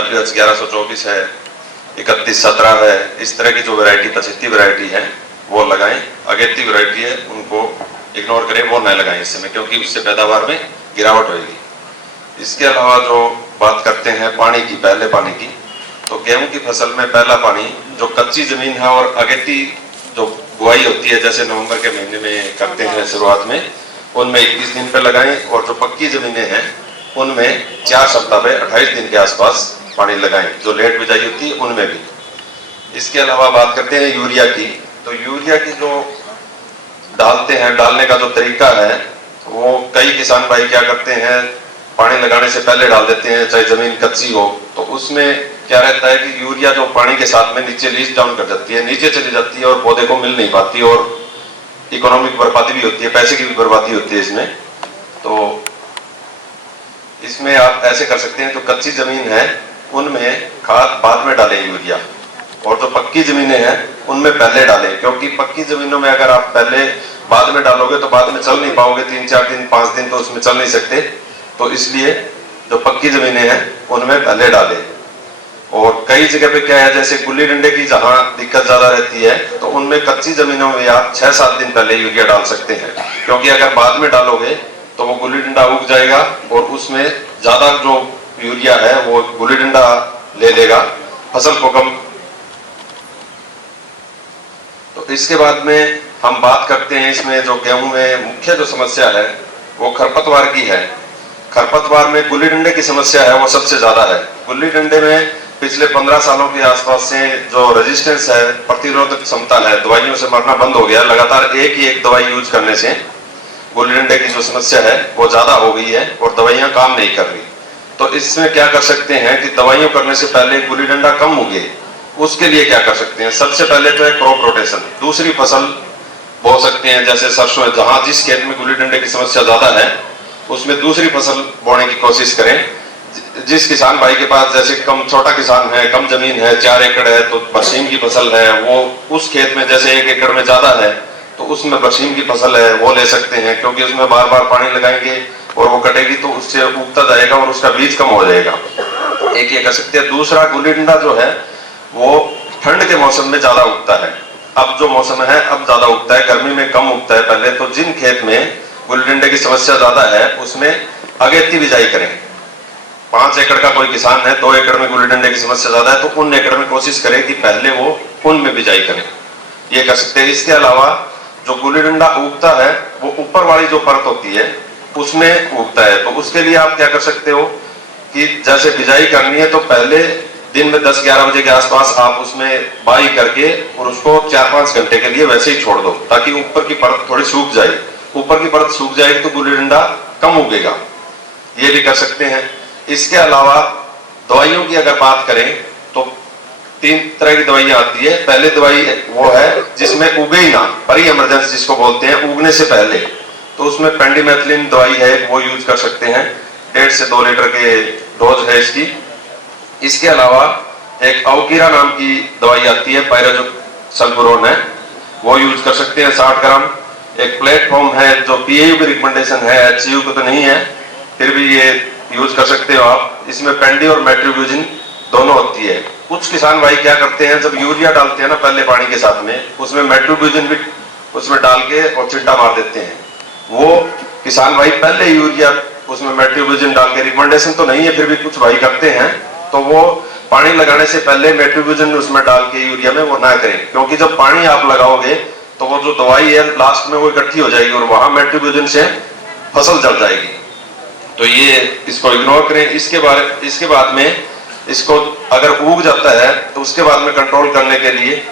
WH 1124 है, 3117 है, इस तरह की जो वैरायटी 75 वैरायटी है वो लगाएं। अगेती वैरायटी है उनको इग्नोर करें, वो न लगाएं इस समय, क्योंकि उससे पैदावार में गिरावट होगी। इसके अलावा जो बात करते हैं पानी की, पहले पानी की, तो गेहूं की फसल में पहला पानी जो कच्ची जमीन है और अगेती जो बुआई होती है, जैसे नवंबर के महीने में करते हैं शुरुआत में, उनमें 21 दिन पे लगाएं। और जो पक्की जमीनें हैं उनमें 4 सप्ताह पे 28 दिन के आसपास पानी लगाएं, जो लेट बिजाई होती है उनमें भी। इसके अलावा बात करते हैं यूरिया की, तो यूरिया की जो डालते हैं, डालने का जो तरीका है वो कई किसान भाई क्या करते हैं, पानी लगाने से पहले डाल देते हैं, चाहे जमीन कच्ची हो। तो उसमें क्या रहता है कि यूरिया जो पानी के साथ में नीचे लीच डाउन कर जाती है, नीचे चली जाती है और पौधे को मिल नहीं पाती, और इकोनॉमिक बर्बादी भी होती है, पैसे की भी बर्बादी होती है इसमें। तो इसमें आप ऐसे कर सकते हैं, जो कच्ची जमीन है उनमें खाद बाद में डालें यूरिया, और जो पक्की जमीनें हैं उनमें पहले डालें, क्योंकि पक्की जमीनों में अगर आप पहले बाद में डालोगे तो बाद में चल नहीं पाओगे, 3-4 दिन 5 दिन तो उसमें चल नहीं सकते। तो इसलिए जो पक्की जमीनें हैं उनमें पहले डालें। और कई जगह पे क्या है, जैसे गुल्ली डंडे की जहां दिक्कत ज्यादा रहती है तो उनमें कच्ची जमीनों में आप 6-7 दिन पहले यूरिया डाल सकते हैं, क्योंकि अगर बाद में डालोगे तो वो गुल्ली डंडा उग जाएगा और उसमें ज्यादा जो यूरिया है वो गुल्ली डंडा ले लेगा, फसल को कम। तो इसके बाद में हम बात करते हैं, इसमें जो गेहूं में मुख्य जो समस्या है वो खरपतवार की है। खरपतवार में गुल्ली डंडे की समस्या है वो सबसे ज्यादा है। गुल्ली डंडे में पिछले 15 सालों के आसपास से जो रेजिस्टेंस है, प्रतिरोधक क्षमता है, दवाइयों से मरना बंद हो गया। लगातार एक ही एक दवाई यूज करने से गुल्ली डंडे की जो समस्या है वो ज्यादा हो गई है और दवाइयां काम नहीं कर रही। तो इसमें क्या कर सकते हैं कि दवाइयों करने से पहले गुल्ली डंडा कम उगे, उसके लिए क्या कर सकते हैं, सबसे पहले तो है क्रॉप रोटेशन, दूसरी फसल बो सकते हैं। जैसे सरसों है, जहां जिस खेत में गुल्ली डंडे की समस्या ज्यादा है उसमें दूसरी फसल बोने की कोशिश करें। जिस किसान भाई के पास जैसे कम, छोटा किसान है, कम जमीन है, 4 एकड़ है, तो बरसीम की फसल है, वो उस खेत में जैसे 1 एकड़ में ज्यादा है तो उसमें बरसीम की फसल है वो ले सकते हैं, क्योंकि उसमें बार बार पानी लगाएंगे और वो कटेगी तो उससे उगता जाएगा और उसका बीज कम हो जाएगा। एक ये कर सकते हैं। दूसरा, गुल्ली डंडा जो है वो ठंड के मौसम में ज्यादा उगता है। अब जो मौसम है अब ज्यादा उगता है, गर्मी में कम उगता है पहले। तो जिन खेत में गुल्ली डंडे की समस्या ज्यादा है उसमें अगेती बिजाई करें। 5 एकड़ का कोई किसान है, 2 एकड़ में गुल्ली डंडे की समस्या ज्यादा है, तो उन एकड़ में कोशिश करें कि पहले वो उनमें बिजाई करें, ये कर सकते हैं। इसके अलावा जो गुल्ली डंडा उगता है वो ऊपर वाली जो परत होती है उसमें उगता है, तो उसके लिए आप क्या कर सकते हो कि जैसे बिजाई करनी है तो पहले दिन में 10-11 बजे के आसपास आप उसमें बाई करके और उसको 4-5 घंटे के लिए वैसे ही छोड़ दो, ताकि ऊपर की परत थोड़ी सूख जाए। ऊपर की परत सूख जाएगी तो गुल्ली डंडा कम उगेगा, ये भी कर सकते हैं। इसके अलावा दवाइयों की अगर बात करें तो 3 तरह की दवाइयां आती है। पहले दवाई वो है जिसमें उगे ही ना, परी इमरजेंसी जिसको बोलते हैं, उगने से पहले, तो उसमें पेंडिमेथिलिन दवाई है वो यूज कर सकते हैं। 1.5 से 2 लीटर के डोज है इसकी। इसके अलावा एक अवकीरा नाम की दवाई आती है, पायराजोसल्फुरोन है, वो यूज कर सकते हैं 60 ग्राम। एक प्लेटफॉर्म है जो पीएयू की रिकमेंडेशन है, एचसीयू को तो नहीं है, फिर भी ये यूज कर सकते हो आप। इसमें पेंडी और मेट्रोब्यूजिन दोनों होती है। कुछ किसान भाई क्या करते हैं, जब यूरिया डालते हैं ना पहले पानी के साथ में, उसमें मेट्रोब्यूजिन भी उसमें डाल के और चिट्टा मार देते हैं। वो किसान भाई पहले यूरिया उसमें मेट्रोब्यूजिन डाल के, रिकमेंडेशन तो नहीं है फिर भी कुछ भाई करते हैं, तो वो पानी लगाने से पहले मेट्रोब्यूजिन उसमें डाल के यूरिया में वो ना करें, क्योंकि जब पानी आप लगाओगे तो वो जो दवाई है लास्ट में वो इकट्ठी हो जाएगी और वहां मेट्रोब्यूजिन से फसल जल जाएगी। तो ये इसको इग्नोर करें। इसके बाद में इसको अगर उग जाता है तो उसके बाद में कंट्रोल करने के लिए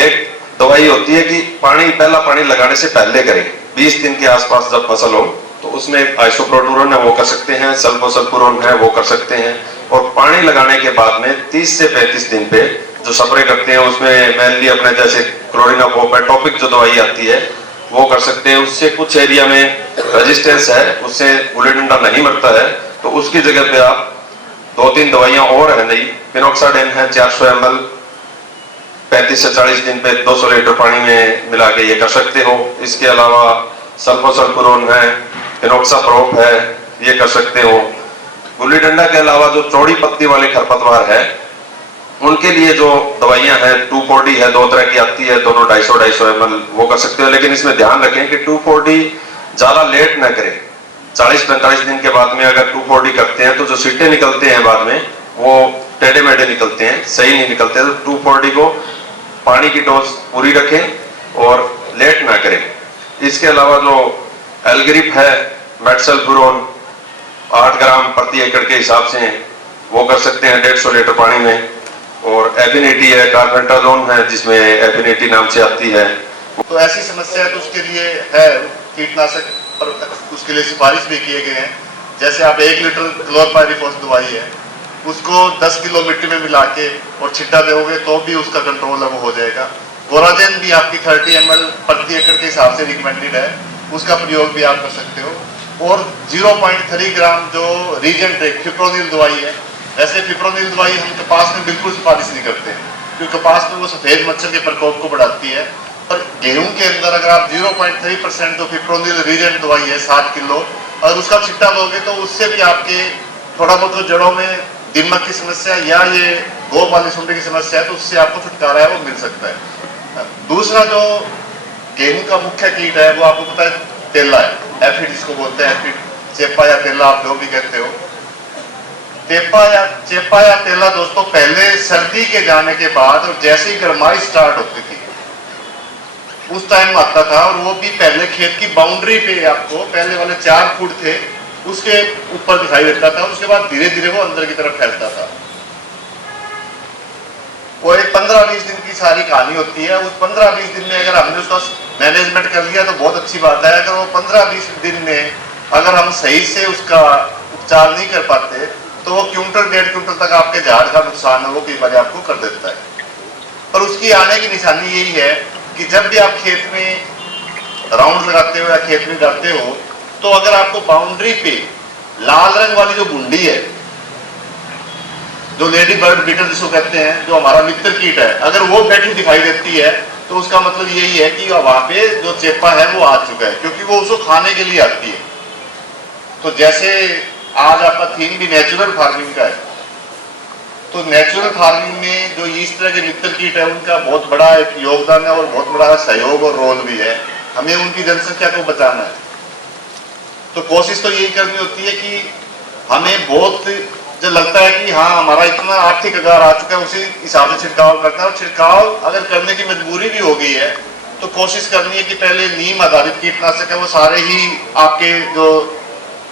एक दवाई होती है कि पहला पानी लगाने से पहले करें। 20 दिन के आसपास जब फसल हो तो उसमें आइसोप्रोटूरोन है वो कर सकते हैं, सल्फोसल्फुरोन है वो कर सकते हैं। और पानी लगाने के बाद में 30 से 35 दिन पे जो स्प्रे करते हैं उसमें मेनली अपने जैसे क्लोरिनापोप है, टॉपिक जो दवाई आती है वो कर सकते हैं। उससे कुछ एरिया में रेजिस्टेंस है, उससे गुल्ली डंडा नहीं मरता है, तो उसकी जगह पे आप 2-3 दवाइयां और है नई, फिनोक्साडेन है 400 ml, 35 से 40 दिन पे 200 लीटर पानी में मिला के ये कर सकते हो। इसके अलावा सल्फोसल्फुरोन है, फिनोक्साप्रोप है, ये कर सकते हो। गुल्ली डंडा के अलावा जो चौड़ी पत्ती वाले खरपतवार है उनके लिए जो दवाइयां हैं 2,4-D है, दो तरह की आती है, दोनों 250-250 ml वो कर सकते हो। लेकिन इसमें ध्यान रखें कि 2,4-D ज्यादा लेट ना करें। 40-45 दिन के बाद में अगर 2,4-D करते हैं तो जो सीटें निकलते हैं बाद में वो टेढ़े मेढ़े निकलते हैं, सही नहीं निकलते। तो 2,4-D को पानी की डोज पूरी रखें और लेट ना करें। इसके अलावा जो एल्ग्रिप है, मेटसल्फ्यूरोन 8 ग्राम प्रति एकड़ के हिसाब से वो कर सकते हैं 150 लीटर पानी में। और एफिनिटी है, कार्बेंटाजोन है जिसमें एफिनिटी नाम से आती है। तो ऐसी समस्या है तो उसके लिए है कीटनाशक, पर उसके लिए सिफारिश भी किए गए हैं। जैसे आप 1 लीटर क्लोरपाइरिफॉस दवाई है उसको 10 किलो मिट्टी में मिला के और छिट्टा दोगे तो भी उसका कंट्रोल है वो हो जाएगा। गोराजेन भी आपकी 30 ml प्रति एकड़ के हिसाब से रिकमेंडेड है, उसका प्रयोग भी आप कर सकते हो। और 0.3 ग्राम जो रीजेंट फिप्रोनिल दवाई है, वैसे फिप्रोनिल दवाई हम कपास में बिल्कुल सिफारिश नहीं करते हैं क्योंकि कपास में वो सफेद मच्छर के प्रकोप को बढ़ाती है। पर गेहूं के अंदर अगर आप 0.3% जो फिप्रोनिल रीजेंट दवाई है 7 किलो और उसका छिट्टा दोगे तो उससे भी आपके थोड़ा बहुत जड़ों में दीमक की समस्या या ये गोब वाली सुंडी की समस्या है तो उससे आपको छुटकारा है वो मिल सकता है। दूसरा जो गेहूं का मुख्य कीट है वो आपको पता है तेला है, एफिड जिसको बोलते हैं, एफिड, चेपा या तेला आप जो भी कहते हो। चेपा या तेला दोस्तों पहले सर्दी के जाने के बाद और जैसे ही गर्माई स्टार्ट होती थी उस टाइम आता था और वो भी पहले खेत की बाउंड्री पे आपको पहले वाले 4 फुट थे उसके ऊपर दिखाई देता था, उसके बाद धीरे धीरे वो अंदर की तरफ फैलता था। वो एक 15-20 दिन की सारी कहानी होती है। उस 15-20 दिन में अगर हमने उसका मैनेजमेंट कर लिया तो बहुत अच्छी बात है। अगर वो 15-20 दिन में अगर हम सही से उसका उपचार नहीं कर पाते तो वो क्विंटल 1.5 क्विंटल तक आपके झाड़ का नुकसान है वो कई बार आपको कर देता है। पर उसकी आने की निशानी यही है कि जब भी आप खेत में राउंड लगाते हो या खेत में जाते हो तो अगर आपको बाउंड्री पे लाल रंग वाली जो गुंडी है, जो लेडी बर्ड बीटल जिसको कहते हैं, जो हमारा मित्र कीट है, अगर वो बैठी दिखाई देती है तो उसका मतलब यही है कि वहां पे जो चेपा है वो आ चुका है क्योंकि वो उसको खाने के लिए आती है। तो जैसे आज आपका थीम भी नेचुरल फार्मिंग का है, तो नेचुरल फार्मिंग में जो इस तरह के मित्र कीट है उनका बहुत बड़ा एक योगदान है और बहुत बड़ा सहयोग और रोल भी है। हमें उनकी जनसंख्या को बचाना है तो कोशिश तो यही करनी होती है कि हमें बहुत जो लगता है कि हाँ हमारा इतना आर्थिक आधार आ चुका है उसी हिसाब से छिड़काव करना है। और छिड़काव अगर करने की मजबूरी भी हो गई है तो कोशिश करनी है कि पहले नीम आधारित कीटनाशक है वो सारे ही आपके जो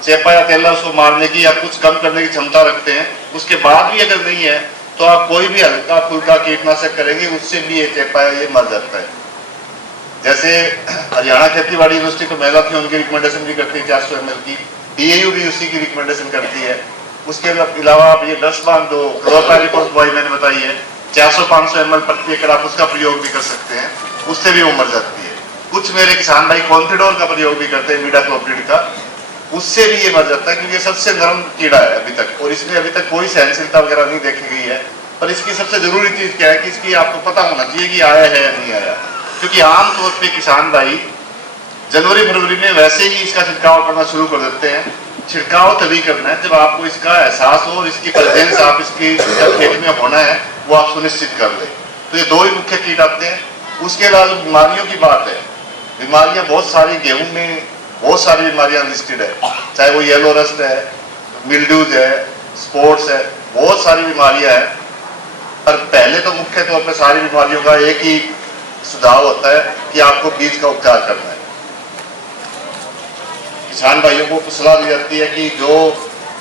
चेपा या तेला उसको मारने की या कुछ कम करने की क्षमता रखते हैं। उसके बाद भी अगर नहीं है तो आप कोई भी हल्का फुल्का कीटनाशक करेंगे उससे भी ये चेपा ये मर जाता है। जैसे हरियाणा खेतीबाड़ी यूनिवर्सिटी तो महिला थी उनकी रिकमेंडेशन भी करती है 400 ml की, DAU भी उसी की रिकमेंडेशन करती है। उसके अलावा आप ये डस्टबान जो क्लोरपाइरिफॉस दवाई मैंने बताई है 400-500 ml प्रति एकड़ आप उसका प्रयोग भी कर सकते हैं, उससे भी वो मर जाती है। कुछ मेरे किसान भाई कॉन्फिडोर का प्रयोग भी करते हैं, मीडाक्लोप्रिड का, उससे भी ये मर जाता है क्योंकि ये सबसे नरम कीड़ा है अभी तक और इसमें अभी तक कोई सहनशीलता वगैरह नहीं देखी गई है। पर इसकी सबसे जरूरी चीज क्या है कि इसकी आपको पता होना चाहिए कि आया है या नहीं आया, क्योंकि आमतौर पे किसान भाई जनवरी-फरवरी में वैसे ही इसका छिड़काव करना शुरू कर देते हैं। छिड़काव तभी करना है जब आपको इसका एहसास हो और इसकी प्रेजेंस आप इसकी खेत में होना है वो आप सुनिश्चित कर ले। तो ये 2 ही मुख्य कीट आते हैं। उसके अलावा बीमारियों की बात है, बीमारियां बहुत सारी गेहूं में बहुत सारी बीमारियां लिस्टेड है, चाहे वो येलो रस्ट है, मिल्ड्यूज है, स्पॉट्स है, बहुत सारी बीमारियां हैं। पर पहले तो मुख्य तौर पर सारी बीमारियों का एक ही सुझाव होता है कि आपको बीज का उपचार करना है। किसान भाइयों को सलाह दी जाती है कि जो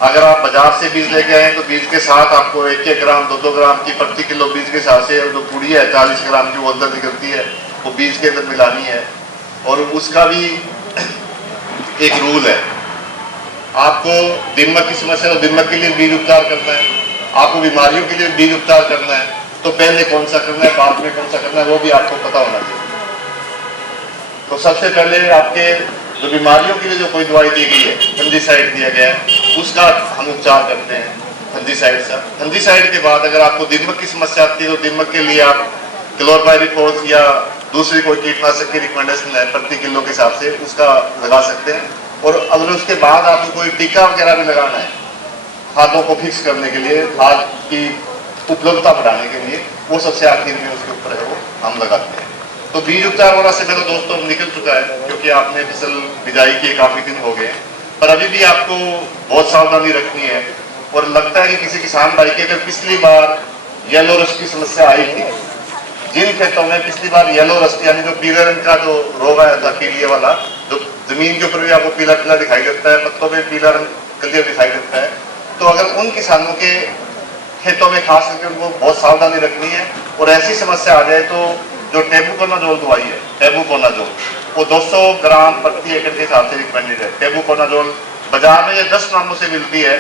अगर आप बाजार से बीज लेके आए तो बीज के साथ आपको 1-1 ग्राम 2-2 ग्राम की प्रति किलो बीज के हिसाब से जो पुड़ी है 40 ग्राम की वो अंदर निकलती है वो बीज के अंदर मिलानी है। और उसका भी एक रूल है, आपको दीमक की समस्या तो दीमक के लिए बीज उपचार करना है, आपको बीमारियों के लिए बीज उपचार करना है तो पहले कौन सा करना है बाद में कौन सा करना है वो भी आपको पता होना चाहिए। तो सबसे पहले आपके जो बीमारियों के लिए जो कोई दवाई दी गई है, फंजीसाइड दिया गया है, उसका हम उपचार करते हैं फंजीसाइड से। फंजीसाइड के बाद अगर आपको दीमक की समस्या आती है तो दीमक के लिए आप क्लोरपाइरिफॉस या दूसरी कोई कीटनाशक की रिकमेंडेशन है प्रति किलो के हिसाब से उसका लगा सकते हैं। और अगर उसके बाद आपको कोई टीका वगैरह भी लगाना है खादों को फिक्स करने के लिए, खाद की उपलब्धता बढ़ाने के लिए, वो सबसे आखिर में उसके ऊपर है वो हम लगाते हैं। तो बीज उपचार वाला से मेरा दोस्तों निकल चुका है, क्योंकि आपने फसल बिजाई के काफी दिन हो गए, पर अभी भी आपको बहुत सावधानी रखनी है। और लगता है कि किसी किसान भाई के अगर पिछली बार येलो रस्ट की समस्या आई थी, जिन खेतों में पिछली बार येलो रस्ट यानी जो पीले रंग का जो रोग आया था, पीलिए वाला, जो जमीन के ऊपर भी आपको पीला पीला दिखाई देता है, पत्तों में पीला रंग क्लियर दिखाई देता है, तो अगर उन किसानों के खेतों में खास करके उनको बहुत सावधानी रखनी है। और ऐसी समस्या आ जाए तो जो टेबुकोनाजोल दवाई है, टेबुकोनाजोल, वो 200 ग्राम प्रति एकड़ के हिसाब से रिकमेंडेड है। टेबुकोनाजोल बाजार में ये 10 नामों से मिलती है,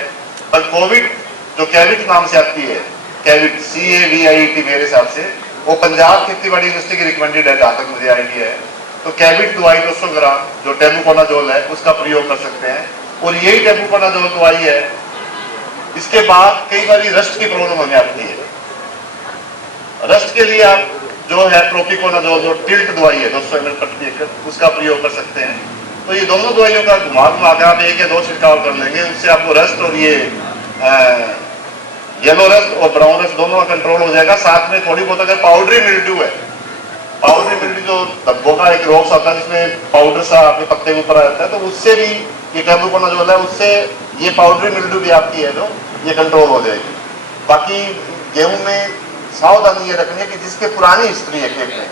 पर कोविड जो कैविट नाम से आती है, कैविट CAVIT मेरे हिसाब से, वो पंजाब खेतीबाड़ी यूनिवर्सिटी की रिकमेंडेड है, जहां तक मुझे आइडिया है। तो कैविट दवाई 200 ग्राम जो टेबुकोनाजोल है उसका प्रयोग कर सकते हैं। और यही टेबुकोनाजोल दवाई है, इसके बाद कई बार रस्ट की प्रॉब्लम हमें आती है। रस्ट के लिए आप जो है प्रोपिकोनाजोल जो टिल्ट दवाई है 200 ml प्रति एकड़, उसका प्रयोग कर सकते हैं। तो ये दोनों दवाइयों का घुमा घुमा के आप 1 या 2 छिड़काव कर लेंगे, उससे आपको रस्ट और ये येलो रस्ट और ब्राउन रस्ट दोनों का कंट्रोल हो जाएगा। साथ में थोड़ी बहुत अगर पाउडरी मिल्ड्यू है, पाउडरी मिल्ड्यू जो धब्बों का एक रोग आता है जिसमें पाउडर सा अपने पत्ते के ऊपर आता है, तो उससे भी ये टेबुकोनाजोल है, उससे ये पाउडरी मिल्ड्यू भी आपकी है जो ये कंट्रोल हो जाएगी। बाकी गेहूं में सावधानी ये रखनी है कि जिसके पुरानी हिस्ट्री है खेत में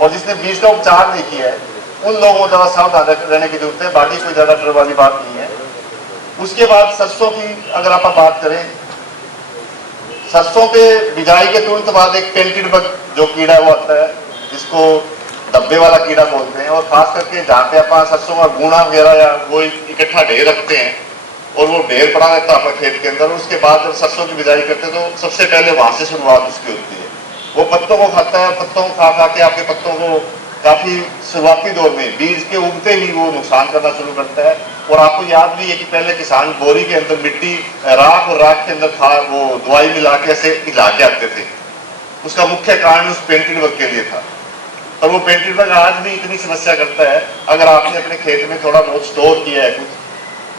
और जिसने बीज का उपचार नहीं किया है, उन लोगों को ज्यादा सावधान रहने की जरूरत है। बाकी कोई ज्यादा डर वाली बात नहीं है। उसके बाद सरसों की अगर आप बात करें, सरसों पे बिजाई के तुरंत बाद एक पेंटेड बग जो कीड़ा वो आता है, जिसको धब्बे वाला कीड़ा बोलते हैं। और खास करके जहाँ पे आप सरसों का गुणा वगैरह या वो इकट्ठा ढेर रखते हैं और वो ढेर पड़ा रहता है अपने खेत के अंदर, उसके बाद जब सरसों की बिजाई करते हैं तो सबसे पहले वहां से शुरुआत उसकी होती है। वो पत्तों को खाता है, पत्तों को खा खा के आपके पत्तों को काफी शुरुआती दौर में बीज के उगते ही वो नुकसान करना शुरू करता है। और आपको याद भी है कि पहले किसान बोरी के अंदर मिट्टी राख और राख के अंदर खाद वो दवाई मिला के ऐसे हिला के आते थे। उसका मुख्य कारण उस पेंटेड बग के लिए था। और वो पेंटेड बग आज भी इतनी समस्या करता है, अगर आपने अपने खेत में थोड़ा बहुत स्टोर किया है कुछ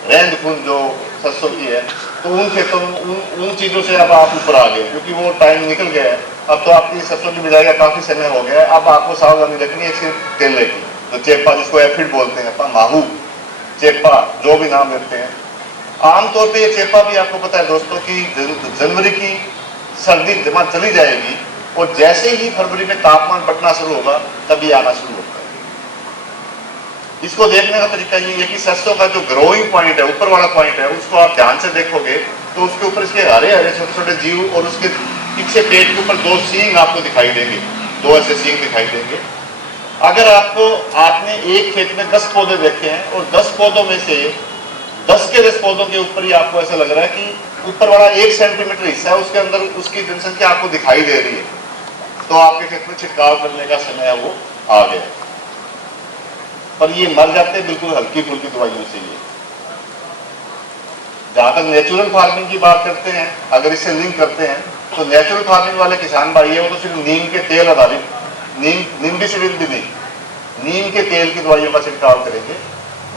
रेंद खून जो सरसों की है, तो उन खेतों उन चीजों से अब आप ऊपर आ गए, क्योंकि वो टाइम निकल गया है। अब तो आपकी सरसों की बिजाई का काफी समय हो गया है। अब आपको सावधानी रखनी है सिर्फ तेले की, जो चेपा जिसको एफिड बोलते हैं, अपन माहू चेपा जो भी नाम देते हैं। आमतौर पे ये चेपा भी आपको पता है दोस्तों की जनवरी की सर्दी जमा चली जाएगी और जैसे ही फरवरी में तापमान बढ़ना शुरू होगा तभी आना शुरू होगा। इसको देखने का तरीका ये है कि सरसों का जो ग्रोइंग पॉइंट है, ऊपर वाला पॉइंट है, उसको आप ध्यान से देखोगे तो उसके ऊपर इसके हरे हरे छोटे छोटे जीव और उसके पीछे पेट के ऊपर 2 सींग आपको दिखाई देंगे, 2 ऐसे सींग दिखाई देंगे। अगर आपने एक खेत में 10 पौधे देखे हैं और 10 पौधों में से 10 के 10 पौधों के ऊपर ही आपको ऐसा लग रहा है कि ऊपर वाला 1 सेंटीमीटर हिस्सा है उसके अंदर उसकी जनसंख्या आपको दिखाई दे रही है, तो आपके खेत में छिड़काव करने का समय है वो आ गया। पर ये मर जाते हैं बिल्कुल हल्की फुल्की दवाइयों से। ये जहां तक नेचुरल फार्मिंग की बात करते हैं, अगर इससे लिंक करते हैं, तो नेचुरल फार्मिंग वाले किसान भाई है वो तो सिर्फ नीम के तेल आधारित, नीम भी नहीं, नीम के तेल की दवाइयों का छिड़काव करेंगे।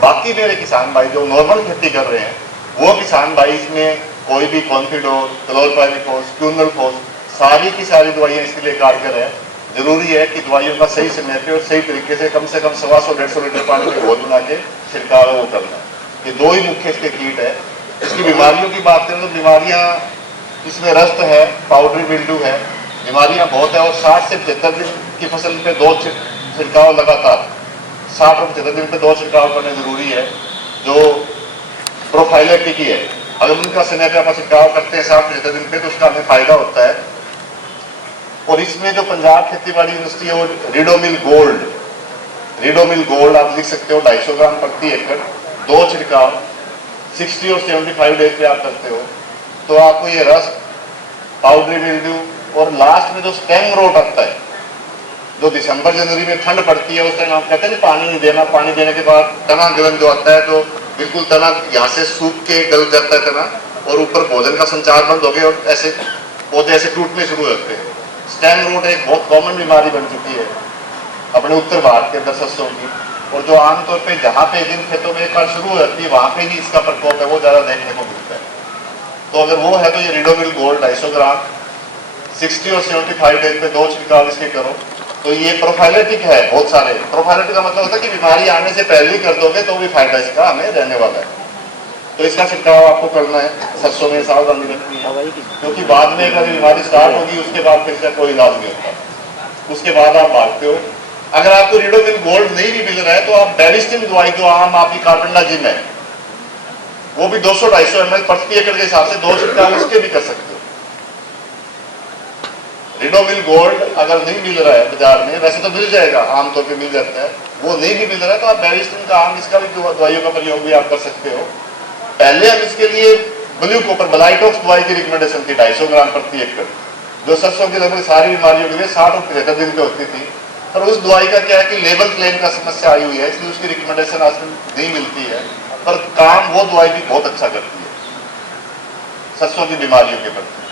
बाकी मेरे किसान भाई जो नॉर्मल खेती कर रहे हैं, वो किसान भाई इसमें कोई भी कॉन्फिडोर, क्लोरपाइरिफॉस, क्यूनलफॉस, सारी की सारी दवाइयां इसके लिए कारगर है। जरूरी है कि दवाइयों का सही समय पे और सही तरीके से कम 125-150 लीटर पानी में घोल बना के छिड़काव वो करना। ये 2 ही मुख्य इसके कीट है। इसकी बीमारियों की बात करें तो बीमारियां इसमें रस्ट है, पाउडरी मिल्ड्यू है, बीमारियां बहुत है। और 60 से 75 दिन की फसल पे 2 छिड़काव लगातार, 60 और 75 दिन पे 2 छिड़काव करने जरूरी है, जो प्रोफाइलेटिक ही है। अगर उनका समय पे आप छिड़काव करते हैं 60 से 75 दिन पे तो उसका हमें फायदा होता है। और इसमें जो पंजाब खेतीबाड़ी यूनिवर्सिटी है वो रिडोमिल गोल्ड आप लिख सकते हो, 250 ग्राम प्रति एकड़, 2 छिड़काव 60 और 75 डेज पे आप करते हो, तो आपको ये रस्ट, पाउडरी मिल्ड्यू और लास्ट में जो स्टेम रोट आता है, जो दिसंबर जनवरी में ठंड पड़ती है उस टाइम आप कहते हैं पानी नहीं देना, पानी देने के बाद तना गलन जो आता है तो बिल्कुल तना यहाँ से सूख के गल जाता है तना, और ऊपर भोजन का संचार बंद हो गया और ऐसे पौधे ऐसे टूटने शुरू होते हैं। स्टेम रोट एक बहुत कॉमन बीमारी बन चुकी है अपने उत्तर भारत के अंदर सरसों की, और जो आमतौर पे जहाँ पे जिन खेतों में एक बार शुरू हो जाती है वहां पे ही इसका प्रकोप है वो ज्यादा देखने को मिलता है। तो अगर वो है तो ये रिडोमिल गोल्ड 250 ग्राम 60 और 75 डेज पे 2 छिड़काव इसके करो। तो ये प्रोफाइलेटिक है, बहुत सारे प्रोफाइलेटिक का मतलब होता है कि बीमारी आने से पहले ही कर दोगे तो भी फायदा इसका हमें रहने वाला है। तो इसका छिड़काव आपको करना है, सरसों में सावधानी रखनी है, क्योंकि बाद में अगर बीमारी स्टार्ट होगी उसके बाद फिर इसका कोई इलाज नहीं होता, उसके बाद आप भागते हो। अगर आपको रिडोमिल गोल्ड नहीं भी मिल रहा है तो आप बेविस्टिन दवाई जो आम आपकी कार्बेंडाजिम है वो भी 200-250 ml प्रति एकड़ के हिसाब से 2 छिड़काव उसके भी कर सकते हो। रिडोमिल गोल्ड अगर नहीं मिल रहा है बाजार में, वैसे तो मिल जाएगा, आमतौर पे मिल जाता है, वो नहीं भी मिल रहा है तो आप बेविस्टिन का आम इसका भी दवाइयों का प्रयोग भी आप कर सकते हो। पहले हम इसके लिए ब्लू कॉपर ब्लाइटॉक्स दवाई की रिकमेंडेशन थी 250 ग्राम प्रति एकड़, जो सरसों की लगभग सारी बीमारियों के लिए 60 और 75 दिन पे होती थी। पर उस दवाई का क्या है कि लेबल क्लेम का समस्या आई हुई है, इसलिए उसकी रिकमेंडेशन आज नहीं मिलती है, पर काम वो दवाई भी बहुत अच्छा करती है सरसों की बीमारियों के प्रति।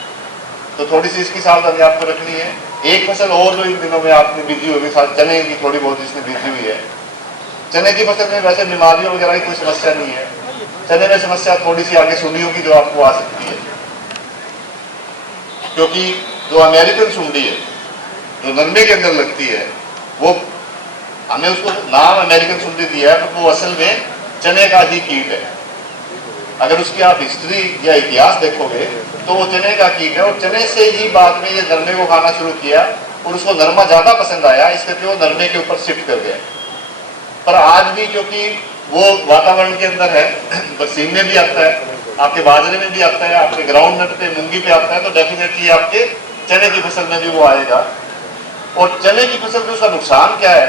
तो थोड़ी सी इसकी सावधानी आपको रखनी है। एक फसल और जो इन दिनों में आपने बीजी होगी, चने की थोड़ी बहुत इसमें बीजी हुई है। चने की फसल में वैसे बीमारियों वगैरह की कोई समस्या नहीं है, चने में समस्या थोड़ी सी आगे सुंडियों की जो आपको आ सकती है, क्योंकि जो अमेरिकन सुंडी है जो नरमे के अंदर लगती है, वो हमने उसको नाम अमेरिकन सुंडी दिया है, पर वो असल में चने का ही कीट है। अगर उसकी आप हिस्ट्री या इतिहास देखोगे तो वो चने का कीट है, और चने से ही बाद में ये नरमे को खाना शुरू किया और उसको नरमा ज्यादा पसंद आया, इस करके वो नरमे के ऊपर शिफ्ट कर गया। पर आज भी क्योंकि वो वातावरण के अंदर है, बरसीन में भी आता है, आपके बाजरे में भी आता है, आपके ग्राउंड नट पे मूंगी पे आता है, तो डेफिनेटली आपके चने की फसल में भी वो आएगा। और चने की फसल में उसका नुकसान क्या है?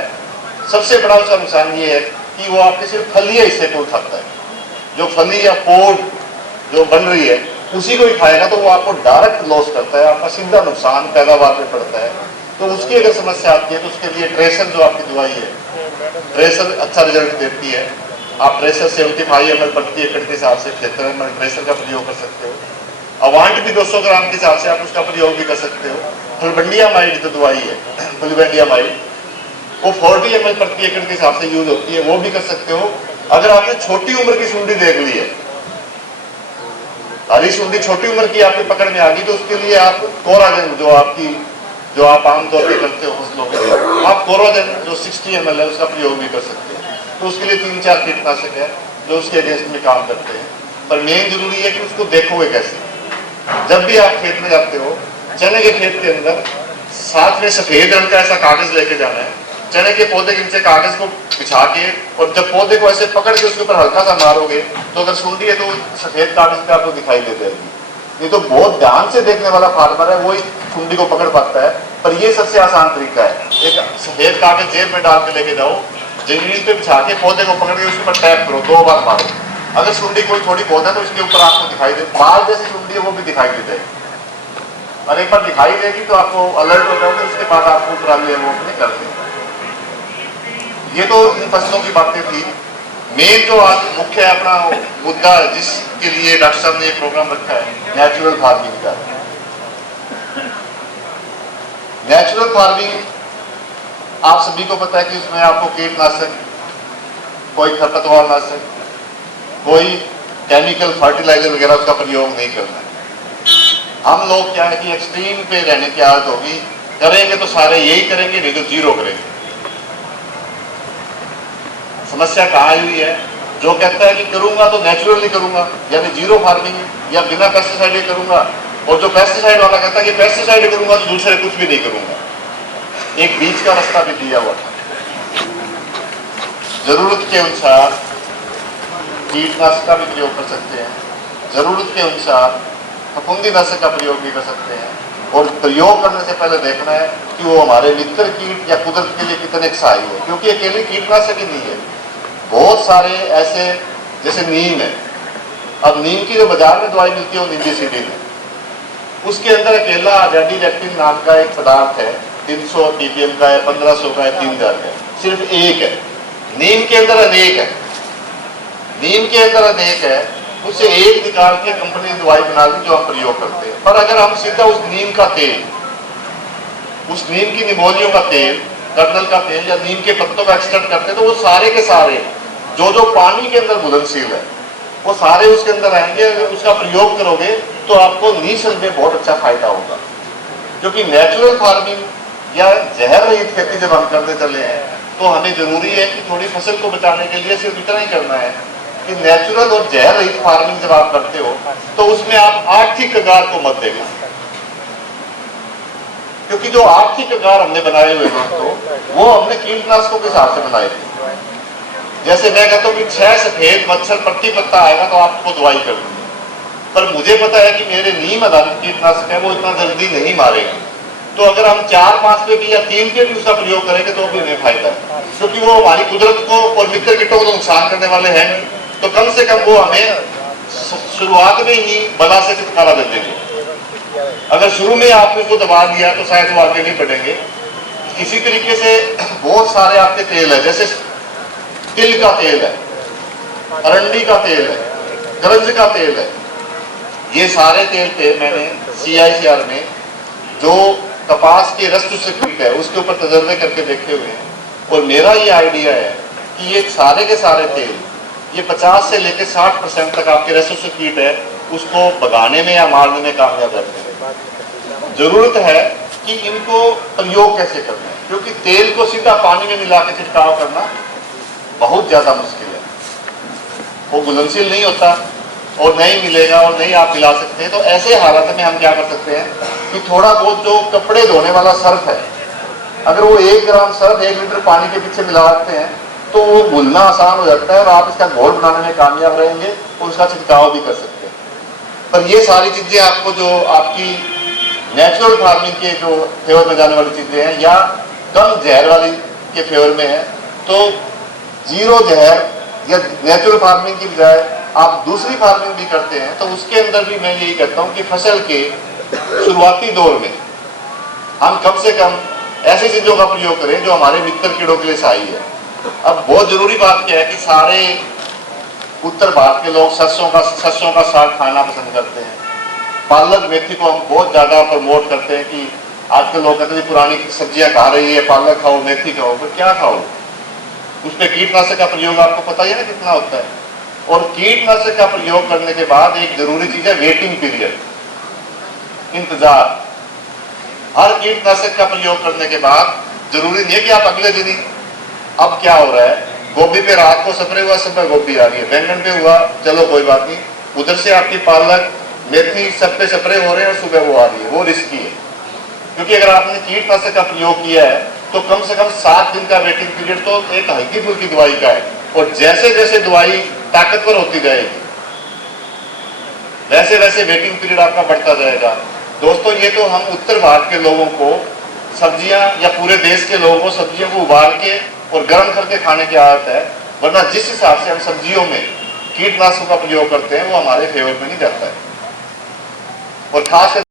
सबसे बड़ा उसका नुकसान ये है कि वो आपके सिर्फ फलीय हिस्से को खाता है, जो फली या पोड जो बन रही है उसी को ही खाएगा, तो वो आपको डायरेक्ट लॉस करता है, आपका सीधा नुकसान पैदावार में पड़ता है। तो उसकी अगर समस्या आती है तो उसके लिए ट्रेसर जो आपकी दवाई है, ट्रेसर अच्छा रिजल्ट देती है। आप ट्रेसर 75 ml प्रति एकड़ के हिसाब से 75 ml ट्रेसर का प्रयोग कर सकते हो। अवांट भी 200 ग्राम के हिसाब से आप उसका प्रयोग भी कर सकते हो। फ्लबेंडियामाइड जो दवाई है, फ्लबेंडियामाइड, वो 40 ml प्रति एकड़ के हिसाब से यूज होती है, वो भी कर सकते हो। अगर आपने छोटी उम्र की सुंडी देख ली है, हरी सुंडी छोटी उम्र की आपकी पकड़ में आ गई, तो उसके लिए आप कोराजेन जो आप आमतौर पर करते हो फसलों के लिए, आप कोराजेन जो 60 ml है उसका प्रयोग भी कर सकते हैं। तो उसके लिए 3-4 कीटनाशक है जो उसके अगेंस्ट में काम करते हैं। पर मेन जरूरी है कि उसको देखोगे कैसे। जब भी आप खेत में जाते हो, चने के खेत के अंदर साथ में सफेद रंग का ऐसा कागज लेके जाना है, चने के पौधे के नीचे कागज को बिछा के, और जब पौधे को ऐसे पकड़ के उसके ऊपर हल्का सा मारोगे तो अगर सुंडी है तो सफेद कागज पे आपको दिखाई दे जाएगी। ये तो बहुत ध्यान से देखने वाला फार्मर है वो ही सुंडी को पकड़ पाता है, पर ये सबसे आसान तरीका है। एक सफेद कागज जेब में डाल के लेके जाओ, जमीन पे बिछा के पौधे को पकड़ के उसके ऊपर टैप करो, 2 बार मारो। अगर सुंडी कोई थोड़ी बहुत है तो इसके ऊपर आपको दिखाई दे, बाल जैसी सुंडी है वो भी दिखाई दे जाएगी, और एक बार दिखाई देगी तो आपको अलर्ट हो जाओगे, उसके बाद आपको ट्राली वो अपने कर देंगे। ये तो इन फसलों की बातें थी। मेन जो आज मुख्य अपना मुद्दा जिसके लिए डॉक्टर साहब ने ये प्रोग्राम रखा है, नेचुरल फार्मिंग का। नेचुरल फार्मिंग आप सभी को पता है कि उसमें आपको कीटनाशक, कोई खरपतवारनाशक, कोई केमिकल फर्टिलाइजर वगैरह उसका प्रयोग नहीं करना है। हम लोग क्या है कि एक्सट्रीम पे रहने की आदत होगी, करेंगे तो सारे यही करेंगे, नहीं तो जीरो करेंगे। समस्या कहाँ आई हुई है? जो कहता है कि करूंगा तो नेचुरली करूंगा, यानी जीरो फार्मिंग या बिना पेस्टिसाइड करूंगा, और जो पेस्टिसाइड वाला कहता है कि पेस्टिसाइड करूंगा तो दूसरे कुछ भी नहीं करूंगा। एक बीच का रास्ता भी दिया हुआ था। जरूरत के अनुसार कीटनाशक का भी प्रयोग कर सकते हैं, जरूरत के अनुसार फफूंदीनाशक का प्रयोग भी कर सकते हैं, और प्रयोग करने से पहले देखना है कि वो हमारे मित्र कीट या कुदरत के लिए कितने सहायक है, क्योंकि अकेले कीटनाशक ही नहीं है, बहुत सारे ऐसे, जैसे नीम है। अब नीम की जो बाजार में दवाई मिलती है वो निम्बीसिडिन है, उसके अंदर अकेला आजाडीरेक्टिन नाम का एक पदार्थ है, 300 ppm का है, 1500 का है, 3000 का है, सिर्फ एक है। नीम के अंदर अनेक है, नीम के अंदर अनेक है, उससे एक निकाल के कंपनी दवाई बना दी जो हम प्रयोग करते हैं। पर अगर हम सीधा उस नीम का तेल, उस नीम की निमोलियों का तेल, कर्नल का तेल या नीम के पत्तों का एक्सट्रैक्ट करते हैं, तो वो सारे के सारे जो पानी के अंदर घुलनशील है, वो सारे उसके अंदर आएंगे। अगर उसका प्रयोग करोगे तो आपको निसंदेह बहुत अच्छा फायदा होगा, क्योंकि नेचुरल फार्मिंग या जहर रहित खेती जब हम करते चले हैं तो हमें जरूरी है कि थोड़ी फसल को बचाने के लिए सिर्फ इतना ही करना है कि नेचुरल और जहर रहित फार्मिंग जब आप करते हो तो उसमें आप आर्थिक कगार को मत देना, क्योंकि जो आर्थिक कगार हमने बनाए हुए दोस्तों वो हमने कीटनाशकों के हिसाब से बनाए थे। जैसे मैं कहता हूँ कि 6 सफेद मच्छर प्रति पत्ता आएगा तो आपको दवाई कर दूंगा, पर मुझे पता है कि मेरे नीम आधारित कीटनाशक है वो इतना जल्दी नहीं मारेगा, तो अगर हम 4-5 पे भी या 3 पे भी उसका प्रयोग करेंगे तो भी हमें फायदा है, क्योंकि वो हमारी कुदरत को और मित्र कीटों को नुकसान करने वाले हैं नहीं, तो कम से कम वो हमें शुरुआत में ही बला से छुटकारा दे देंगे। अगर शुरू में आपने उसको दबा दिया तो शायद वो आगे नहीं बढ़ेंगे। इसी तरीके से बहुत सारे आपके तेल है, जैसे तिल का तेल है, अरंडी का तेल है, गरंज का तेल है, ये सारे तेल पे मैंने CICR में जो कपास के रस चूसक कीट है उसके ऊपर तजर्बे करके देखे हुए हैं, और मेरा ये आइडिया है कि ये सारे के सारे तेल ये 50 से लेकर 60% तक आपके रस चूसक कीट है उसको भगाने में या मारने में कामयाब रहते हैं। जरूरत है कि इनको प्रयोग कैसे करना है, क्योंकि तेल को सीधा पानी में मिला के छिड़काव करना बहुत ज्यादा मुश्किल है, वो घुलनशील नहीं होता और नहीं मिलेगा और नहीं आप मिला सकते हैं। तो ऐसे हालात में हम क्या कर सकते हैं कि थोड़ा बहुत जो कपड़े धोने वाला सर्फ है, अगर वो 1 ग्राम सर्फ 1 लीटर पानी के पीछे मिला रखते हैं तो वो घुलना आसान हो जाता है और आप इसका घोल बनाने में कामयाब रहेंगे और उसका छिड़काव भी कर सकते हैं। पर ये सारी चीजें आपको जो आपकी नेचुरल फार्मिंग के जो फेवर में जाने वाली चीजें हैं या कम जहर वाली के फेवर में है, तो 0 जहर या नेचुरल फार्मिंग की बजाय आप दूसरी फार्मिंग भी करते हैं तो उसके अंदर भी मैं यही कहता हूं कि फसल के शुरुआती दौर में हम कम से कम ऐसी चीजों का प्रयोग करें जो हमारे मित्र कीड़ों के लिए सही है। अब बहुत जरूरी बात क्या है कि सारे उत्तर भारत के लोग सरसों का साग खाना पसंद करते हैं। पालक मेथी को हम बहुत ज्यादा प्रमोट करते हैं कि आजकल लोग कहते हैं पुरानी सब्जियां खा रही है, पालक खाओ मेथी खाओ, पर क्या खाओ, उसमें कीटनाशक का प्रयोग आपको पता ही है ना कितना होता है। और कीटनाशक का प्रयोग करने के बाद एक जरूरी चीज है वेटिंग पीरियड, इंतजार। हर कीटनाशक का प्रयोग करने के बाद जरूरी नहीं है कि आप अगले दिन ही, अब क्या हो रहा है, गोभी पे रात को स्प्रे हुआ, सुबह गोभी आ रही है, बैंगन पे हुआ, चलो कोई बात नहीं, उधर से आपकी पालक मेथी सब पे स्प्रे हो रहे हैं और सुबह वो आ रही है, वो रिस्की है। क्योंकि अगर आपने कीटनाशक का प्रयोग किया है तो कम से कम 7 दिन का वेटिंग पीरियड तो एक हल्की फुल्की दवाई का है, और जैसे जैसे दवाई ताकतवर होती जाएगी वैसे वैसे वेटिंग पीरियड आपका बढ़ता जाएगा। दोस्तों ये तो हम उत्तर भारत के लोगों को सब्जियां या पूरे देश के लोगों को सब्जियों को उबाल के और गर्म करके खाने की आदत है, वरना जिस हिसाब से हम सब्जियों में कीटनाशकों का प्रयोग करते हैं वो हमारे फेवर में नहीं जाता है। और खास